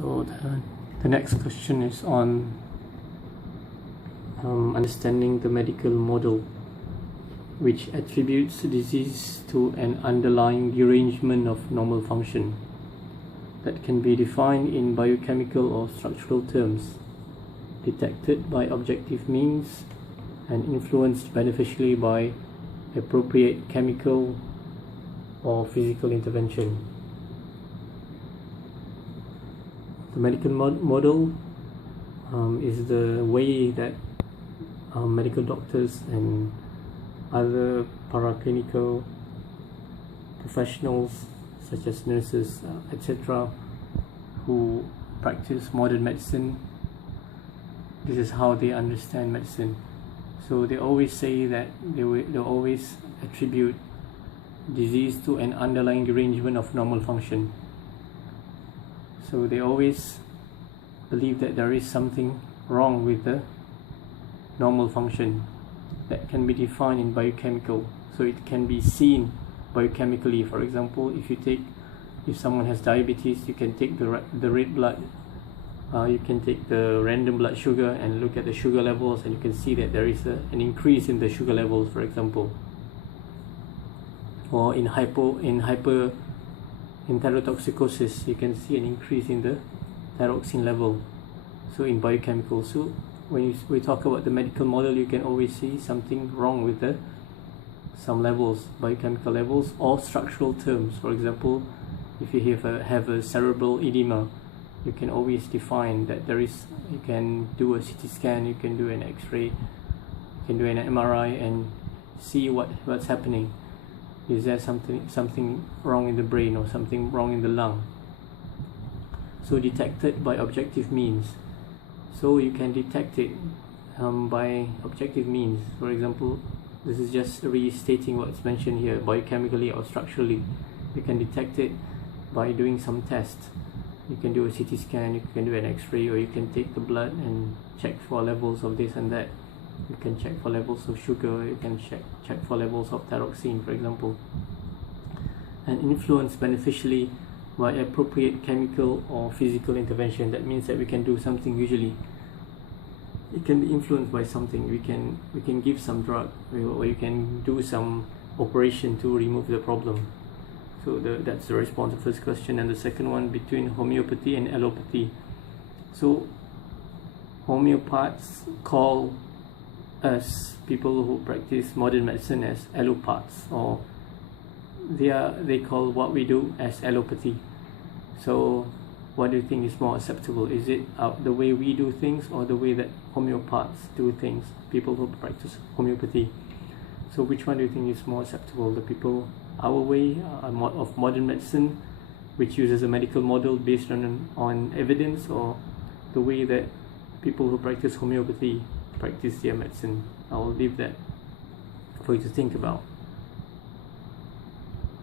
So the next question is on understanding the medical model, which attributes disease to an underlying derangement of normal function that can be defined in biochemical or structural terms, detected by objective means, and influenced beneficially by appropriate chemical or physical intervention. The medical model is the way that medical doctors and other paraclinical professionals such as nurses, etc., who practice modern medicine, this is how they understand medicine. So they always say that they always attribute disease to an underlying derangement of normal function. So they always believe that there is something wrong with the normal function that can be defined in biochemical. So it can be seen biochemically. For example, if someone has diabetes, you can take the red blood, you can take the random blood sugar and look at the sugar levels, and you can see that there is an increase in the sugar levels, for example. Or in thyrotoxicosis, you can see an increase in the thyroxine level. So in biochemical, so when we talk about the medical model, you can always see something wrong with some levels, biochemical levels, or structural terms. For example, if you have a cerebral edema, you can always define that you can do a CT scan, you can do an X-ray, you can do an MRI and see what's happening. Is there something wrong in the brain or something wrong in the lung? So detected by objective means. So you can detect it by objective means. For example, this is just restating what's mentioned here, biochemically or structurally. You can detect it by doing some tests. You can do a CT scan, you can do an X-ray, or you can take the blood and check for levels of this and that. You can check for levels of sugar, you can check for levels of thyroxine, for example. And influence beneficially by appropriate chemical or physical intervention. That means that we can do something. Usually it can be influenced by something. We can give some drug, or you can do some operation to remove the problem. So that's the response to the first question. And the second one, between homeopathy and allopathy. So homeopaths call us, people who practice modern medicine, as allopathists, or they call what we do as allopathy. So what do you think is more acceptable? Is it the way we do things, or the way that homeopaths do things, people who practice homeopathy? So which one do you think is more acceptable? Our way of modern medicine, which uses a medical model based on evidence, or the way that people who practice homeopathy practice their medicine? I will leave that for you to think about.